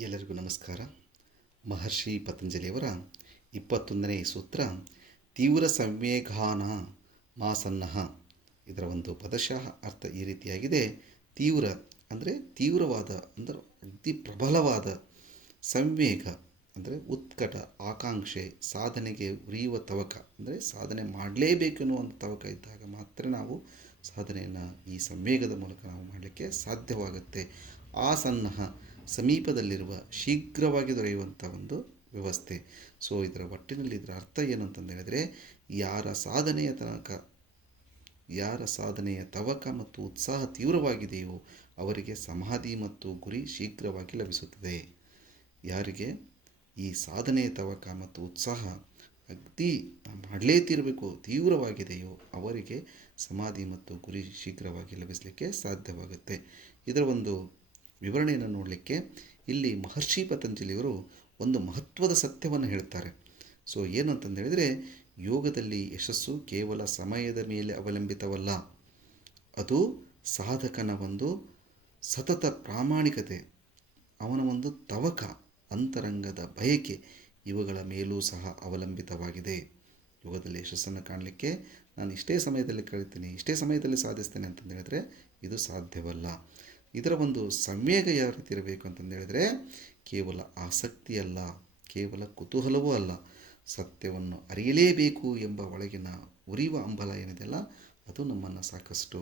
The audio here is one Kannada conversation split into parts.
ಎಲ್ಲರಿಗೂ ನಮಸ್ಕಾರ. ಮಹರ್ಷಿ ಪತಂಜಲಿಯವರ 21ನೇ ಸೂತ್ರ ತೀವ್ರ ಸಂವೇಗಾನ ಮಾಸನ್ನಃ. ಇದರ ಒಂದು ಪದಶಃ ಅರ್ಥ ಈ ರೀತಿಯಾಗಿದೆ. ತೀವ್ರ ಅಂದರೆ ತೀವ್ರವಾದ, ಅಂದರೆ ಅತಿ ಪ್ರಬಲವಾದ, ಸಂವೇಗ ಅಂದರೆ ಉತ್ಕಟ, ಆಕಾಂಕ್ಷೆ, ಸಾಧನೆಗೆ ಉರಿಯುವ ತವಕ, ಅಂದರೆ ಸಾಧನೆ ಮಾಡಲೇಬೇಕೆನ್ನುವಂಥ ತವಕ ಇದ್ದಾಗ ಮಾತ್ರ ನಾವು ಸಾಧನೆಯನ್ನು ಈ ಸಂವೇಗದ ಮೂಲಕ ನಾವು ಮಾಡಲಿಕ್ಕೆ ಸಾಧ್ಯವಾಗುತ್ತೆ. ಆಸನ್ನಃ ಸಮೀಪದಲ್ಲಿರುವ, ಶೀಘ್ರವಾಗಿ ದೊರೆಯುವಂಥ ಒಂದು ವ್ಯವಸ್ಥೆ. ಸೊ ಇದರ ಒಟ್ಟಿನಲ್ಲಿ ಇದರ ಅರ್ಥ ಏನು ಅಂತಂದು ಹೇಳಿದರೆ, ಯಾರ ಸಾಧನೆಯ ತವಕ ಮತ್ತು ಉತ್ಸಾಹ ತೀವ್ರವಾಗಿದೆಯೋ ಅವರಿಗೆ ಸಮಾಧಿ ಮತ್ತು ಗುರಿ ಶೀಘ್ರವಾಗಿ ಲಭಿಸುತ್ತದೆ. ಯಾರಿಗೆ ಈ ಸಾಧನೆಯ ತವಕ ಮತ್ತು ಉತ್ಸಾಹ ಅಗದಿ ಮಾಡಲೇ ತೀರಬೇಕು ತೀವ್ರವಾಗಿದೆಯೋ ಅವರಿಗೆ ಸಮಾಧಿ ಮತ್ತು ಗುರಿ ಶೀಘ್ರವಾಗಿ ಲಭಿಸಲಿಕ್ಕೆ ಸಾಧ್ಯವಾಗುತ್ತೆ. ಇದರ ಒಂದು ವಿವರಣೆಯನ್ನು ನೋಡಲಿಕ್ಕೆ ಇಲ್ಲಿ ಮಹರ್ಷಿ ಪತಂಜಲಿಯವರು ಒಂದು ಮಹತ್ವದ ಸತ್ಯವನ್ನು ಹೇಳ್ತಾರೆ. ಸೊ ಏನು ಅಂತಂದು ಹೇಳಿದರೆ, ಯೋಗದಲ್ಲಿ ಯಶಸ್ಸು ಕೇವಲ ಸಮಯದ ಮೇಲೆ ಅವಲಂಬಿತವಲ್ಲ, ಅದು ಸಾಧಕನ ಒಂದು ಸತತ ಪ್ರಾಮಾಣಿಕತೆ, ಅವನ ಒಂದು ತವಕ, ಅಂತರಂಗದ ಬಯಕೆ, ಇವುಗಳ ಮೇಲೂ ಸಹ ಅವಲಂಬಿತವಾಗಿದೆ. ಯೋಗದಲ್ಲಿ ಯಶಸ್ಸನ್ನು ಕಾಣಲಿಕ್ಕೆ ನಾನು ಇಷ್ಟೇ ಸಮಯದಲ್ಲಿ ಕಲಿತೀನಿ, ಇಷ್ಟೇ ಸಮಯದಲ್ಲಿ ಸಾಧಿಸ್ತೇನೆ ಅಂತಂದು ಹೇಳಿದ್ರೆ ಇದು ಸಾಧ್ಯವಲ್ಲ. ಇದರ ಒಂದು ಸಂವೇಗ ಯಾವ ರೀತಿ ಇರಬೇಕು ಅಂತಂದು ಹೇಳಿದರೆ, ಕೇವಲ ಆಸಕ್ತಿಯಲ್ಲ, ಕೇವಲ ಕುತೂಹಲವೂ ಅಲ್ಲ, ಸತ್ಯವನ್ನು ಅರಿಯಲೇಬೇಕು ಎಂಬ ಒಳಗಿನ ಉರಿಯುವ ಹಂಬಲ ಏನಿದೆಯಲ್ಲ, ಅದು ನಮ್ಮನ್ನು ಸಾಕಷ್ಟು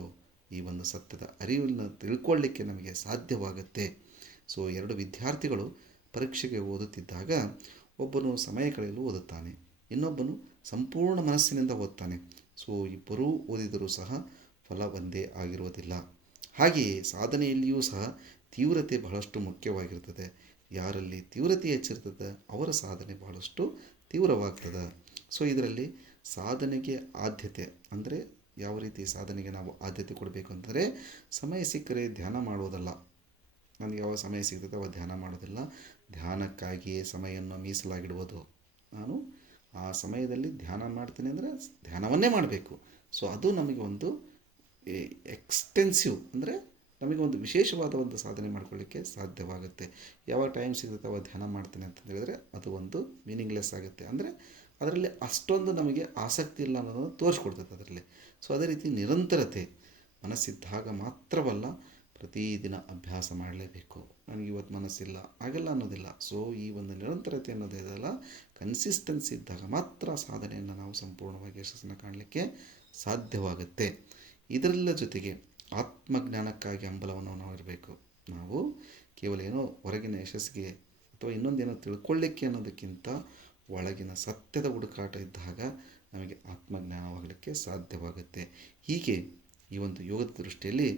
ಈ ಒಂದು ಸತ್ಯದ ಅರಿವನ್ನು ತಿಳ್ಕೊಳ್ಳಿಕ್ಕೆ ನಮಗೆ ಸಾಧ್ಯವಾಗುತ್ತೆ. ಸೊ ಎರಡು ವಿದ್ಯಾರ್ಥಿಗಳು ಪರೀಕ್ಷೆಗೆ ಓದುತ್ತಿದ್ದಾಗ ಒಬ್ಬನು ಸಮಯ ಕಳೆಯಲು ಓದುತ್ತಾನೆ, ಇನ್ನೊಬ್ಬನು ಸಂಪೂರ್ಣ ಮನಸ್ಸಿನಿಂದ ಓದ್ತಾನೆ. ಸೊ ಇಬ್ಬರೂ ಓದಿದರೂ ಸಹ ಫಲ ಒಂದೇ ಆಗಿರುವುದಿಲ್ಲ. ಹಾಗೆಯೇ ಸಾಧನೆಯಲ್ಲಿಯೂ ಸಹ ತೀವ್ರತೆ ಬಹಳಷ್ಟು ಮುಖ್ಯವಾಗಿರ್ತದೆ. ಯಾರಲ್ಲಿ ತೀವ್ರತೆ ಹೆಚ್ಚಿರ್ತದೆ ಅವರ ಸಾಧನೆ ಬಹಳಷ್ಟು ತೀವ್ರವಾಗ್ತದೆ. ಸೊ ಇದರಲ್ಲಿ ಸಾಧನೆಗೆ ಆದ್ಯತೆ ಅಂದರೆ ಯಾವ ರೀತಿ ಸಾಧನೆಗೆ ನಾವು ಆದ್ಯತೆ ಕೊಡಬೇಕು ಅಂತಂದರೆ, ಸಮಯ ಸಿಕ್ಕರೆ ಧ್ಯಾನ ಮಾಡೋದಲ್ಲ, ನನಗೆ ಯಾವ ಸಮಯ ಸಿಗ್ತದೆ ಅವ ಧ್ಯಾನ ಮಾಡೋದಿಲ್ಲ, ಧ್ಯಾನಕ್ಕಾಗಿಯೇ ಸಮಯವನ್ನು ಮೀಸಲಾಗಿಡುವುದು. ನಾನು ಆ ಸಮಯದಲ್ಲಿ ಧ್ಯಾನ ಮಾಡ್ತೀನಿ ಅಂದರೆ ಧ್ಯಾನವನ್ನೇ ಮಾಡಬೇಕು. ಸೊ ಅದು ನಮಗೆ ಒಂದು ಎಕ್ಸ್ಟೆನ್ಸಿವ್, ಅಂದರೆ ನಮಗೆ ಒಂದು ವಿಶೇಷವಾದ ಒಂದು ಸಾಧನೆ ಮಾಡ್ಕೊಳ್ಳಿಕ್ಕೆ ಸಾಧ್ಯವಾಗುತ್ತೆ. ಯಾವಾಗ ಟೈಮ್ ಸಿಗುತ್ತೆ ಅವಾಗ ಧ್ಯಾನ ಮಾಡ್ತೀನಿ ಅಂತ ಹೇಳಿದರೆ ಅದು ಒಂದು ಮೀನಿಂಗ್ಲೆಸ್ ಆಗುತ್ತೆ, ಅಂದರೆ ಅದರಲ್ಲಿ ಅಷ್ಟೊಂದು ನಮಗೆ ಆಸಕ್ತಿ ಇಲ್ಲ ಅನ್ನೋದನ್ನು ತೋರಿಸ್ಕೊಡ್ತದೆ ಅದರಲ್ಲಿ. ಸೊ ಅದೇ ರೀತಿ ನಿರಂತರತೆ ಮನಸ್ಸಿದ್ದಾಗ ಮಾತ್ರವಲ್ಲ, ಪ್ರತಿದಿನ ಅಭ್ಯಾಸ ಮಾಡಲೇಬೇಕು. ನನಗೆ ಇವತ್ತು ಮನಸ್ಸಿಲ್ಲ ಆಗಲ್ಲ ಅನ್ನೋದಿಲ್ಲ. ಸೊ ಈ ಒಂದು ನಿರಂತರತೆ ಅನ್ನೋದಿದೆಯಲ್ಲ, ಕನ್ಸಿಸ್ಟೆನ್ಸಿ ಇದ್ದಾಗ ಮಾತ್ರ ಸಾಧನೆಯನ್ನು ನಾವು ಸಂಪೂರ್ಣವಾಗಿ ಯಶಸ್ಸನ್ನು ಕಾಣಲಿಕ್ಕೆ ಸಾಧ್ಯವಾಗುತ್ತೆ. ಇದರೆಲ್ಲ ಜೊತೆಗೆ ಆತ್ಮಜ್ಞಾನಕ್ಕಾಗಿ ಹಂಬಲವನ್ನು ನಾವು ಇರಬೇಕು. ನಾವು ಕೇವಲ ಏನೋ ಹೊರಗಿನ ಯಶಸ್ಸಿಗೆ ಅಥವಾ ಇನ್ನೊಂದೇನೋ ತಿಳ್ಕೊಳ್ಳಿಕ್ಕೆ ಅನ್ನೋದಕ್ಕಿಂತ ಒಳಗಿನ ಸತ್ಯದ ಹುಡುಕಾಟ ಇದ್ದಾಗ ನಮಗೆ ಆತ್ಮಜ್ಞಾನವಾಗಲಿಕ್ಕೆ ಸಾಧ್ಯವಾಗುತ್ತೆ. ಹೀಗೆ ಈ ಒಂದು ಯೋಗದ ದೃಷ್ಟಿಯಲ್ಲಿ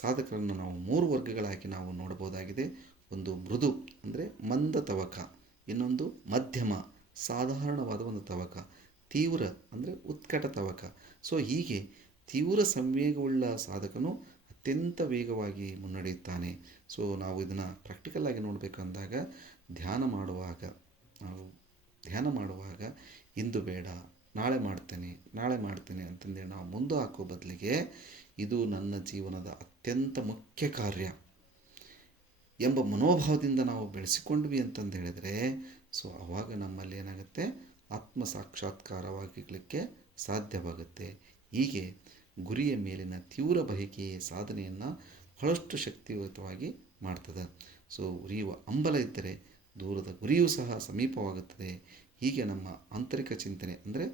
ಸಾಧಕರನ್ನು ನಾವು 3 ವರ್ಗಗಳಾಗಿ ನಾವು ನೋಡಬಹುದಾಗಿದೆ. ಒಂದು ಮೃದು ಅಂದರೆ ಮಂದ ತವಕ, ಇನ್ನೊಂದು ಮಧ್ಯಮ ಸಾಧಾರಣವಾದ ಒಂದು ತವಕ, ತೀವ್ರ ಅಂದರೆ ಉತ್ಕಟ ತವಕ. ಸೊ ಹೀಗೆ ತೀವ್ರ ಸಂವೇಗವುಳ್ಳ ಸಾಧಕನು ಅತ್ಯಂತ ವೇಗವಾಗಿ ಮುನ್ನಡೆಯುತ್ತಾನೆ. ಸೊ ನಾವು ಇದನ್ನು ಪ್ರಾಕ್ಟಿಕಲ್ ಆಗಿ ನೋಡಬೇಕಂದಾಗ ಧ್ಯಾನ ಮಾಡುವಾಗ ಇಂದು ಬೇಡ, ನಾಳೆ ಮಾಡ್ತೇನೆ ಅಂತಂದೇಳಿ ನಾವು ಮುಂದೆ ಹಾಕೋ ಬದಲಿಗೆ ಇದು ನನ್ನ ಜೀವನದ ಅತ್ಯಂತ ಮುಖ್ಯ ಕಾರ್ಯ ಎಂಬ ಮನೋಭಾವದಿಂದ ನಾವು ಬೆಳೆಸಿಕೊಂಡ್ವಿ ಅಂತಂದು ಹೇಳಿದರೆ, ಸೊ ಆವಾಗ ನಮ್ಮಲ್ಲಿ ಏನಾಗುತ್ತೆ, ಆತ್ಮ ಸಾಕ್ಷಾತ್ಕಾರವಾಗಲಿಕ್ಕೆ ಸಾಧ್ಯವಾಗುತ್ತೆ. ಹೀಗೆ ಗುರಿಯ ಮೇಲಿನ ತೀವ್ರ ಬಯಕೆಯೇ ಸಾಧನೆಯನ್ನು ಬಹಳಷ್ಟು ಶಕ್ತಿಯುತವಾಗಿ ಮಾಡ್ತದೆ. ಸೊ ಉರಿಯುವ ಹಂಬಲ ಇದ್ದರೆ ದೂರದ ಗುರಿಯೂ ಸಹ ಸಮೀಪವಾಗುತ್ತದೆ. ಹೀಗೆ ನಮ್ಮ ಆಂತರಿಕ ಚಿಂತನೆ ಅಂದರೆ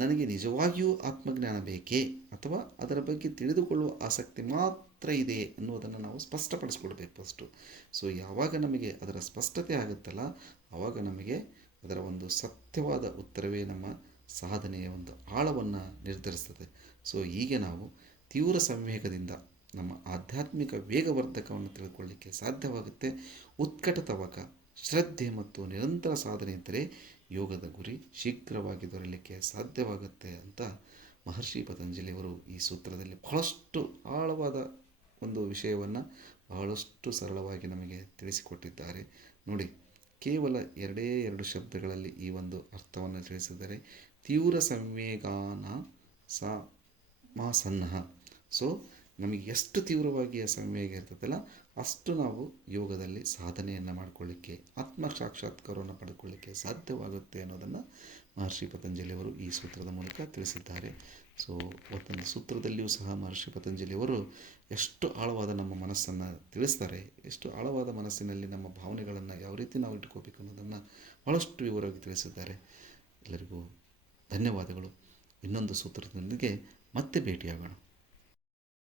ನನಗೆ ನಿಜವಾಗಿಯೂ ಆತ್ಮಜ್ಞಾನ ಬೇಕೇ ಅಥವಾ ಅದರ ಬಗ್ಗೆ ತಿಳಿದುಕೊಳ್ಳುವ ಆಸಕ್ತಿ ಮಾತ್ರ ಇದೆ ಎನ್ನುವುದನ್ನು ನಾವು ಸ್ಪಷ್ಟಪಡಿಸ್ಕೊಡ್ಬೇಕು ಫಸ್ಟು. ಸೊ ಯಾವಾಗ ನಮಗೆ ಅದರ ಸ್ಪಷ್ಟತೆ ಆಗುತ್ತಲ್ಲ, ಆವಾಗ ನಮಗೆ ಅದರ ಒಂದು ಸತ್ಯವಾದ ಉತ್ತರವೇ ನಮ್ಮ ಸಾಧನೆಯ ಒಂದು ಆಳವನ್ನು ನಿರ್ಧರಿಸ್ತದೆ. ಸೊ ಹೀಗೆ ನಾವು ತೀವ್ರ ಸಂವೇಗದಿಂದ ನಮ್ಮ ಆಧ್ಯಾತ್ಮಿಕ ವೇಗವರ್ಧಕವನ್ನು ತಿಳ್ಕೊಳ್ಳಿಕ್ಕೆ ಸಾಧ್ಯವಾಗುತ್ತೆ. ಉತ್ಕಟ ತವಕ, ಶ್ರದ್ಧೆ ಮತ್ತು ನಿರಂತರ ಸಾಧನೆ ಇದ್ದರೆ ಯೋಗದ ಗುರಿ ಶೀಘ್ರವಾಗಿ ದೊರೆಯಲಿಕ್ಕೆ ಸಾಧ್ಯವಾಗುತ್ತೆ ಅಂತ ಮಹರ್ಷಿ ಪತಂಜಲಿಯವರು ಈ ಸೂತ್ರದಲ್ಲಿ ಬಹಳಷ್ಟು ಆಳವಾದ ಒಂದು ವಿಷಯವನ್ನು ಬಹಳಷ್ಟು ಸರಳವಾಗಿ ನಮಗೆ ತಿಳಿಸಿಕೊಟ್ಟಿದ್ದಾರೆ. ನೋಡಿ, ಕೇವಲ 2 ಶಬ್ದಗಳಲ್ಲಿ ಈ ಒಂದು ಅರ್ಥವನ್ನು ತಿಳಿಸಿದರೆ, ತೀವ್ರ ಸಂವೇಗಾನ ಮಾಸನ್ನಃ. ಸೊ ನಮಗೆ ಎಷ್ಟು ತೀವ್ರವಾಗಿ ಆ ಸಂವೇಗ ಇರ್ತದಲ್ಲ ಅಷ್ಟು ನಾವು ಯೋಗದಲ್ಲಿ ಸಾಧನೆಯನ್ನು ಮಾಡಿಕೊಳ್ಳಿಕ್ಕೆ ಆತ್ಮ ಸಾಕ್ಷಾತ್ಕಾರವನ್ನು ಪಡ್ಕೊಳ್ಳಿಕ್ಕೆ ಸಾಧ್ಯವಾಗುತ್ತೆ ಅನ್ನೋದನ್ನು ಮಹರ್ಷಿ ಪತಂಜಲಿಯವರು ಈ ಸೂತ್ರದ ಮೂಲಕ ತಿಳಿಸಿದ್ದಾರೆ. ಸೊ ಮತ್ತೊಂದು ಸೂತ್ರದಲ್ಲಿಯೂ ಸಹ ಮಹರ್ಷಿ ಪತಂಜಲಿಯವರು ಎಷ್ಟು ಆಳವಾದ ನಮ್ಮ ಮನಸ್ಸನ್ನು ತಿಳಿಸ್ತಾರೆ, ಎಷ್ಟು ಆಳವಾದ ಮನಸ್ಸಿನಲ್ಲಿ ನಮ್ಮ ಭಾವನೆಗಳನ್ನು ಯಾವ ರೀತಿ ನಾವು ಇಟ್ಕೋಬೇಕು ಅನ್ನೋದನ್ನು ಭಾಳಷ್ಟು ವಿವರವಾಗಿ ತಿಳಿಸಿದ್ದಾರೆ. ಎಲ್ಲರಿಗೂ ಧನ್ಯವಾದಗಳು. ಇನ್ನೊಂದು ಸೂತ್ರದೊಂದಿಗೆ ಮತ್ತೆ ಭೇಟಿಯಾಗೋಣ.